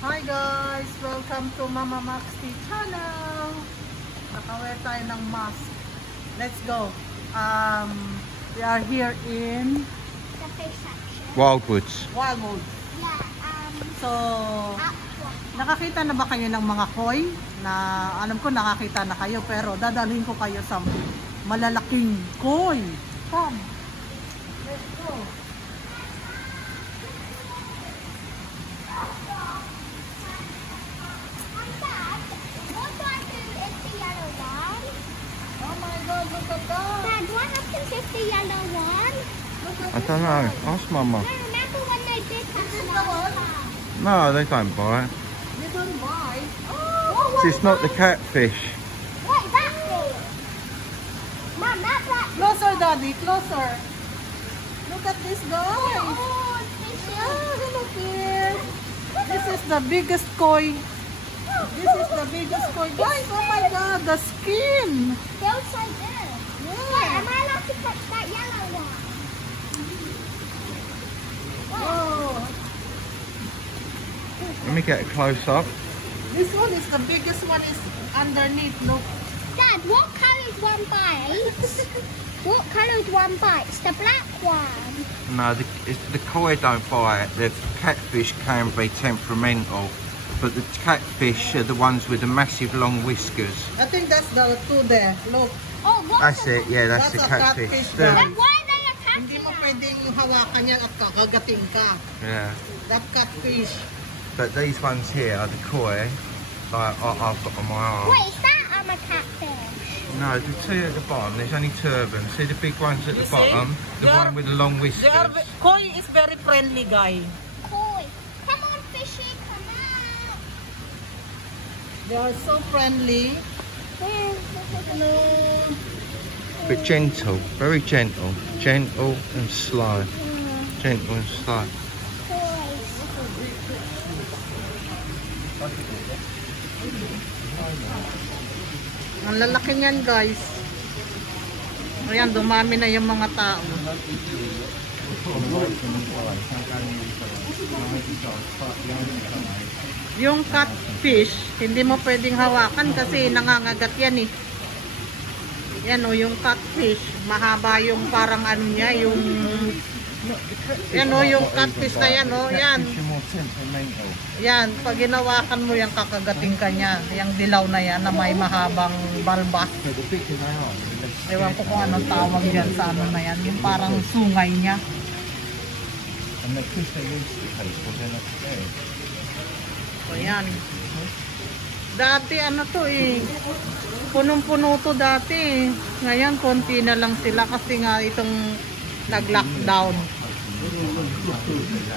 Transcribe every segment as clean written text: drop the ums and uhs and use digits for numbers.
Hi guys! Welcome to Mama Maxi channel! Naka-wear tayo ng mask. Let's go! We are here in the fish section. Wildwoods. Wildwood. Yeah, So, nakakita na ba kayo ng mga koi? Na alam ko nakakita na kayo, pero dadalhin ko kayo sa malalaking koi. Come! Let's go! Dad, what do I do if the yellow one? Oh my God, look at that! Dad, what happens if the yellow one? Look at I don't know. Ask Mama. No, remember when they did have This is the the one. one? No, they don't bite. You don't buy. Oh, It's not the catfish. What is that for? Mom, that's that. closer, Daddy, closer. Look at this guy. Oh, it's fishy. Hello, kids. This is the biggest koi. This is the biggest koi. Guys, oh my God, the skin. They're so good. Wait, am I allowed to touch that yellow one? Oh, Let me get a close up. this one is the biggest one. Is underneath. Look. Dad, what colour's one bites? What colour's one bites? The black one. No, the koi don't bite. The catfish can be temperamental, but the catfish are the ones with the massive long whiskers. I think that's the two there. Look. Oh, what's That's the it. Yeah, that's That's the a catfish. catfish, The- Then why are they Hindi attacking mo us? pwedeng hawakan yan at kakagating ka. yeah, That catfish. but these ones here are the koi. Like I've got on my arm. Wait, is that a catfish? No, the two at the bottom. There's only two of them. See the big ones at You the see? bottom. The They are- one with the long whiskers. Koi is very friendly guy. Koi. Come on, fishy, come out. They are so friendly. Hello. But gentle, very gentle. Gentle and slow. Gentle and slow. Ang lalaki niyan guys. Ayan, dumami na yung mga tao. Yung catfish, hindi mo pwedeng hawakan kasi nangangagat yan eh. Yan o, yung catfish, mahaba yung parang ano niya, yung... Yan o, yung catfish na yan o, yan. Yan, pag ginawakan mo yan, kakagating ka niya. Yung dilaw na yan na may mahabang balba. Ewan ko kung anong tawag yan sa ano na yan. Yung parang sungay niya. So yan. Dati ano to eh. Punong-puno to dati eh. Ngayon konti na lang sila kasi nga itong nag-lockdown.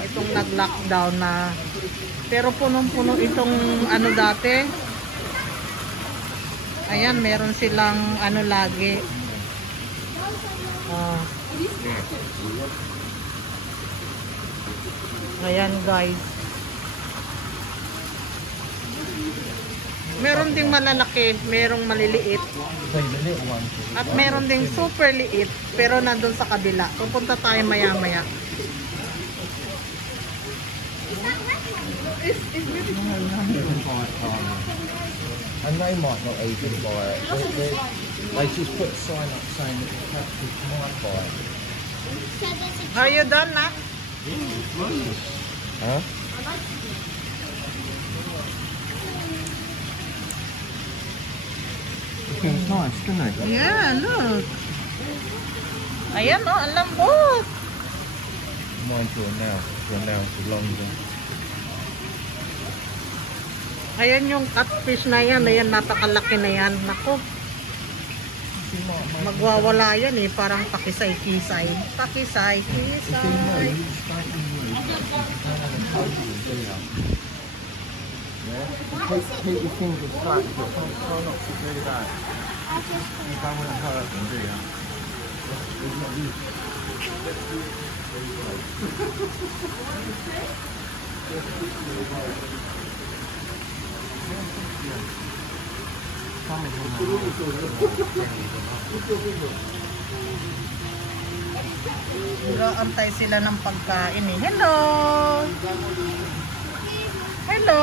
Itong nag-lockdown na. Pero punong-puno itong ano dati. Ayan, meron silang ano lagi. Ayan guys. Meron ding malalaki, merong maliliit. At meron ding super liit, pero nandun sa kabila. Pupunta tayo maya-maya. And they might not even buy it. They just put a sign up saying that the catfish might buy it. Are you done na? Huh? It's nice, doesn't it? Yeah, look. Ayan oh, ang lambot. Mind your nails are longer. Ayan yung catfish na yan. Ayan, napakalaki na yan. Naku. Magwawala yan eh. Parang pakisay-kisay. Pakisay-kisay. Keep your fingers flat, but try not to do that. You don't want to hurt them, do you? Nag-aantay sila ng pagkain eh. Hello! Hello!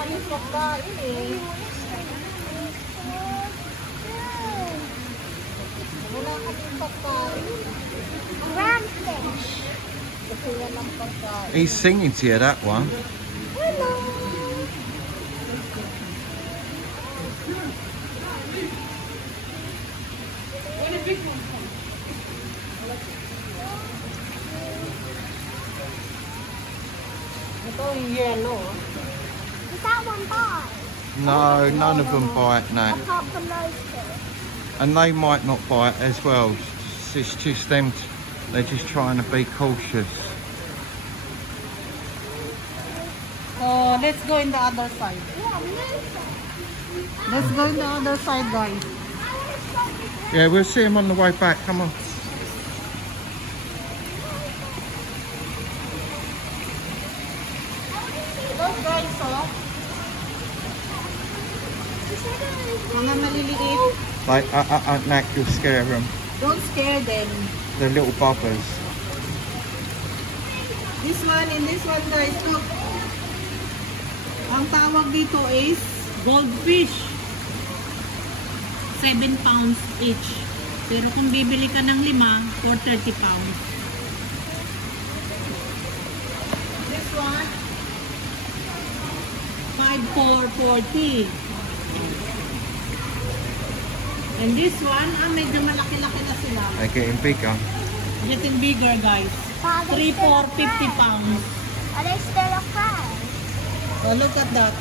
kayong pagkain eh. Wala kayong pagkain. Roundfish. Kasi walang pagkain. He's singing to you, that one. Hello. Ito yung yellow. Is that one bite? No, none of them bite, no. Apart from those two. And they might not bite as well. It's just them, they're just trying to be cautious. So, let's go in the other side. Let's go in the other side, guys. Yeah, we'll see him on the way back, come on. Those guys, oh. Mga maliliit. Like, Knack, you'll scare them. Don't scare them. They're little bobbers. This one and this one, guys, look. Ang tawag dito is goldfish. 7 pounds each. Pero kung bibili ka ng 5, for 30 pounds. This one, 5 for 40. And this one, medyo malaki-laki na sila. They're getting bigger. Getting bigger, guys. 3 for 50 pounds. Are they still a friend? So look at that.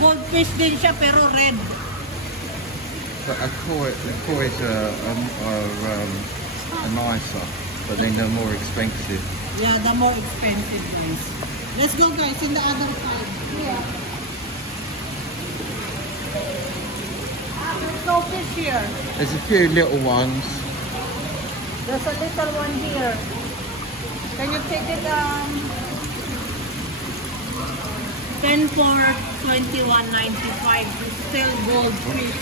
Goldfish din siya pero red. But a koi's are nicer, but then they're more expensive. Yeah, the more expensive, guys. Let's go, guys, in the other side. Yeah. There's no fish here. There's a few little ones. There's a little one here. Can you take it 10 for 21.95. Still goldfish.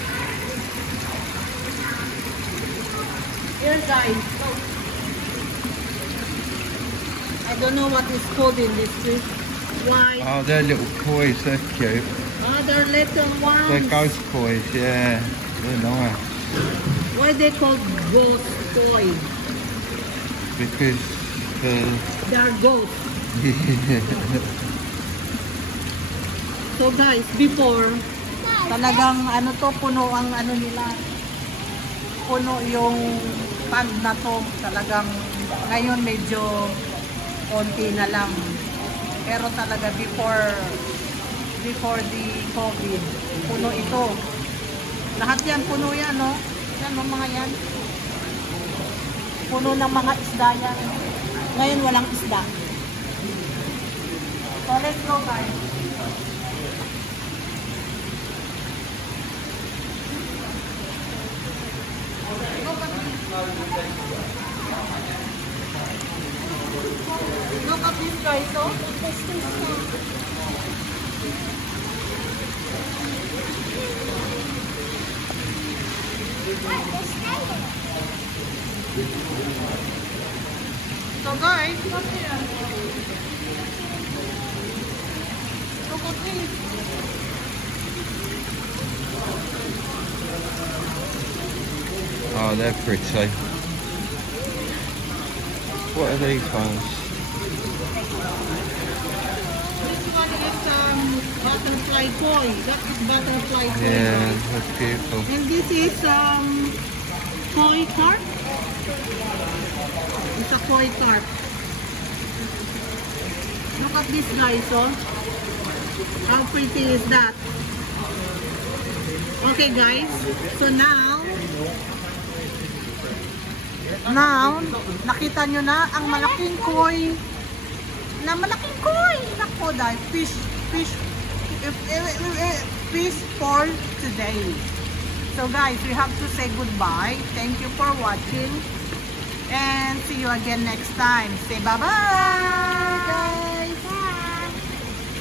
Here, guys. Look. I don't know what is called in this fish. Why? Oh, they're little koi's, they're cute. Oh, they're little ones. They're ghost koi's, yeah. They're nice. Why they called ghost koi? Because They're ghosts. So guys, before, talagang ano to, puno ang ano nila. Puno yung pond na to. Talagang ngayon medyo konti na lang. Pero talaga before the COVID, puno ito. Lahat yan, puno yan, no? Yan, no, mga yan. Puno ng mga isda yan. Ngayon walang isda. So let's go, guys. Look at this, guys, oh. So guys, come here. Look at this. oh, they're pretty. What are these ones? This one is butterfly koi. That is butterfly koi. Yeah, that's beautiful. And this is koi carp. It's a koi carp. Look at this, guys, oh. How pretty is that? Okay, guys. So now, nakita nyo na ang malaking koi. Nako, dahil fish for today. So guys, we have to say goodbye. Thank you for watching. And see you again next time. Say bye-bye!